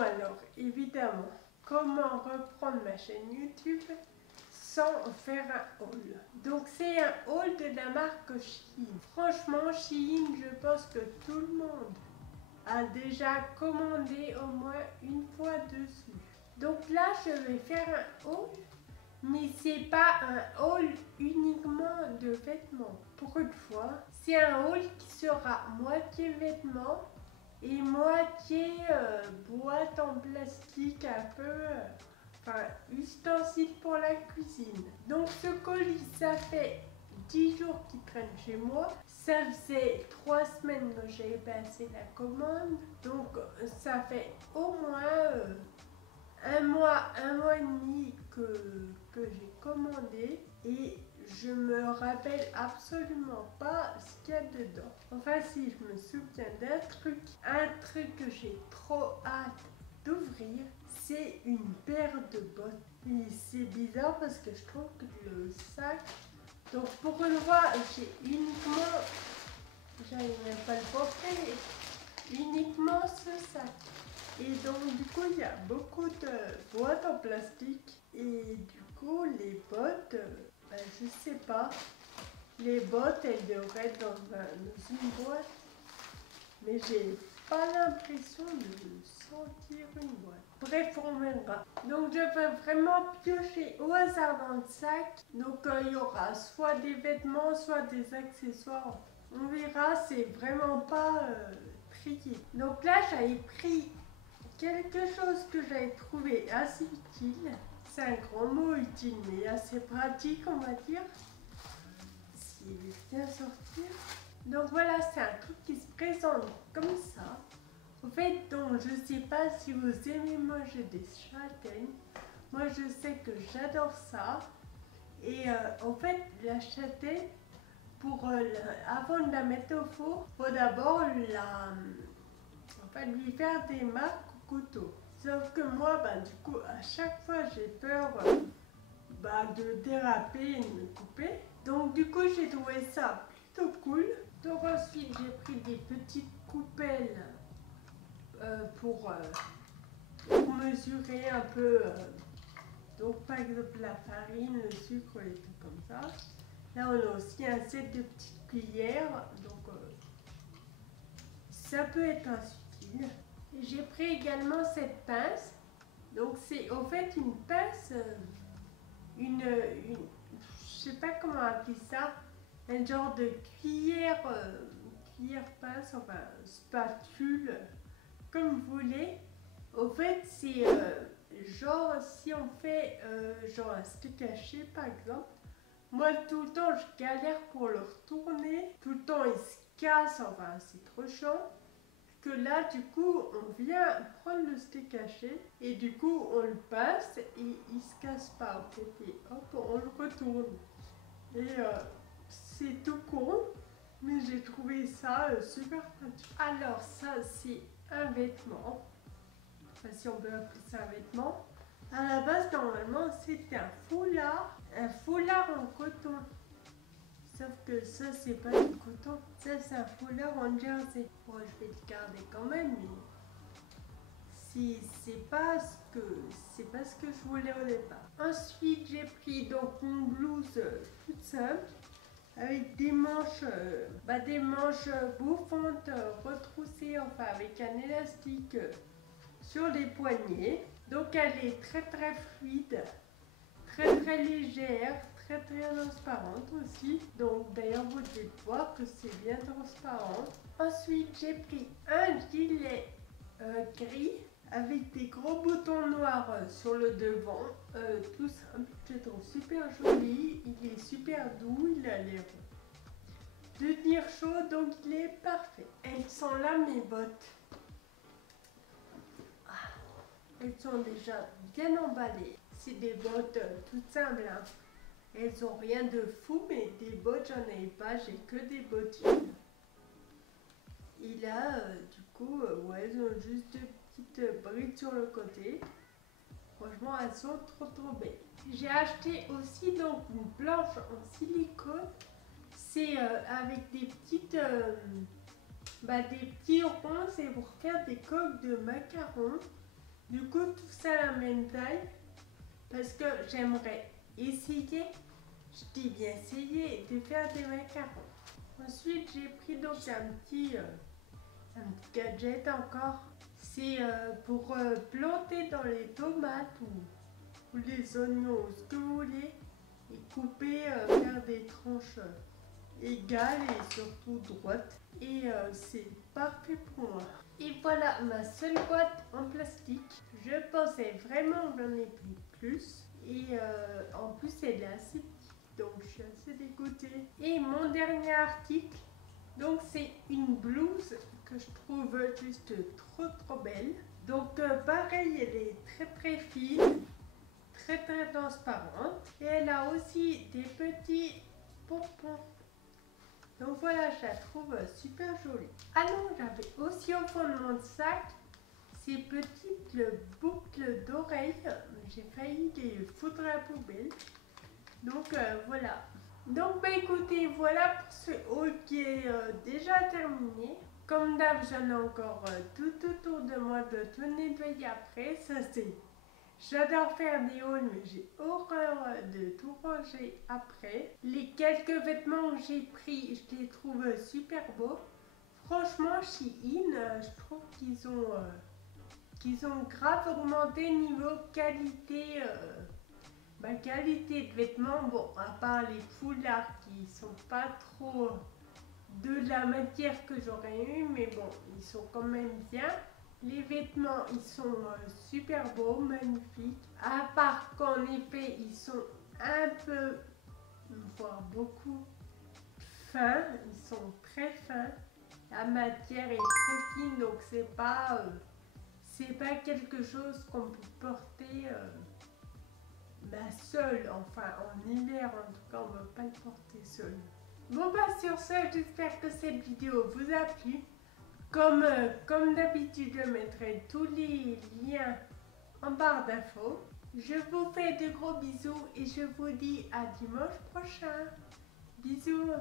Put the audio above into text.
alors, évidemment, comment reprendre ma chaîne YouTube sans faire un haul? Donc c'est un haul de la marque Shein. Franchement, Shein, je pense que tout le monde a déjà commandé au moins une fois dessus. Donc là, je vais faire un haul, mais c'est pas un haul uniquement de vêtements. Pour une fois, c'est un haul qui sera moitié vêtements et moitié boîte en plastique un peu, enfin ustensiles pour la cuisine. Donc ce colis, ça fait 10 jours qu'il traîne chez moi. Ça faisait 3 semaines que j'avais passé la commande. Donc ça fait au moins un mois et demi que j'ai commandé. Et je me rappelle absolument pas ce qu'il y a dedans. Enfin si, je me souviens d'un truc. Un truc que j'ai trop hâte d'ouvrir, c'est une paire de bottes. Et c'est bizarre parce que je trouve que le sac... Donc pour une fois, j'ai uniquement... J'arrive même pas à le porter. Uniquement ce sac. Et donc du coup, il y a beaucoup de boîtes en plastique. Et du coup, les bottes, je sais pas. Les bottes, elles devraient être dans une boîte. Mais j'ai pas l'impression de sentir une boîte. Bref, on verra. Donc je vais vraiment piocher au hasard dans le sac. Donc il y aura soit des vêtements, soit des accessoires. On verra, c'est vraiment pas trié. Donc là, j'avais pris quelque chose que j'avais trouvé assez utile. C'est un grand mot utile, mais assez pratique, on va dire. S'il veut bien sortir. Donc voilà, c'est un truc qui se présente comme ça. En fait, donc je sais pas si vous aimez manger des châtaignes. Moi, je sais que j'adore ça. Et en fait, la châtaigne, avant de la mettre au four, il faut d'abord lui faire des marques au couteau. Sauf que moi, du coup, à chaque fois, j'ai peur de déraper et de me couper. Donc du coup, j'ai trouvé ça plutôt cool. Donc ensuite, j'ai pris des petites coupelles pour mesurer un peu. Donc par exemple la farine, le sucre et tout comme ça. Là, on a aussi un set de petites cuillères. Donc ça peut être utile. J'ai pris également cette pince. Donc c'est en fait une pince, je sais pas comment appeler ça, un genre de cuillère, cuillère pince, enfin spatule, comme vous voulez. Au fait, c'est genre si on fait genre un steak haché par exemple. Moi tout le temps je galère pour le retourner, tout le temps il se casse, enfin c'est trop chiant. Que là du coup on vient prendre le steak haché et du coup on le passe et il se casse pas en fait et hop on le retourne. Et c'est tout con, mais j'ai trouvé ça super pratique. Alors ça c'est un vêtement, enfin si on peut appeler ça un vêtement. À la base normalement c'était un foulard en coton. Sauf que ça, c'est pas du coton. Ça, c'est un foulard en jersey. Bon, je vais le garder quand même, mais c'est pas ce que je voulais au départ. Ensuite, j'ai pris donc une blouse toute simple avec des manches bouffantes retroussées, enfin avec un élastique sur les poignets. Donc, elle est très très fluide, très légère, très transparente aussi. Donc d'ailleurs vous devez voir que c'est bien transparent. Ensuite j'ai pris un gilet gris avec des gros boutons noirs sur le devant, tout simple. Je le trouve super joli, il est super doux, il a l'air de tenir chaud, donc il est parfait. Elles sont là mes bottes. Elles sont déjà bien emballées. C'est des bottes toutes simples, hein. Elles ont rien de fou, mais des bottes j'en ai pas, j'ai que des bottines. Et là, du coup, ouais, elles ont juste deux petites brides sur le côté. Franchement, elles sont trop belles. J'ai acheté aussi donc une planche en silicone. C'est avec des petites, des petits ronds, c'est pour faire des coques de macarons. Du coup, tout ça à la même taille parce que j'aimerais essayer, je dis bien essayer, de faire des macarons. Ensuite, j'ai pris donc un petit gadget encore. C'est pour planter dans les tomates ou les oignons, ce que vous voulez, et couper, faire des tranches égales et surtout droites. Et c'est parfait pour moi. Et voilà ma seule boîte en plastique. Je pensais vraiment que j'en ai pris plus. Et en plus, elle est assez petite, donc je suis assez dégoûtée. Et mon dernier article, donc c'est une blouse que je trouve juste trop belle. Donc pareil, elle est très fine, très transparente. Et elle a aussi des petits pompons. Donc voilà, je la trouve super jolie. Ah non, j'avais aussi au fond de mon sac ces petites boucles d'oreilles. J'ai failli les foutre à la poubelle. Donc voilà. Donc bah écoutez, voilà pour ce haul qui est déjà terminé. Comme d'hab, j'en ai encore tout autour de moi de tout nettoyer après. Ça c'est... J'adore faire des hauls, mais j'ai horreur de tout ranger après. Les quelques vêtements que j'ai pris, je les trouve super beaux. Franchement, Shein, je trouve qu'ils ont grave augmenté niveau qualité. Qualité de vêtements, bon, à part les foulards qui sont pas trop de la matière que j'aurais eu, mais bon, ils sont quand même bien. Les vêtements, ils sont super beaux, magnifiques. À part qu'en effet, ils sont un peu, voire beaucoup, fins. Ils sont très fins. La matière est très fine, donc c'est pas quelque chose qu'on peut porter seul. Enfin, en hiver, en tout cas, on ne va pas le porter seul. Bon bah sur ce, j'espère que cette vidéo vous a plu. Comme d'habitude, je mettrai tous les liens en barre d'infos. Je vous fais de gros bisous et je vous dis à dimanche prochain. Bisous.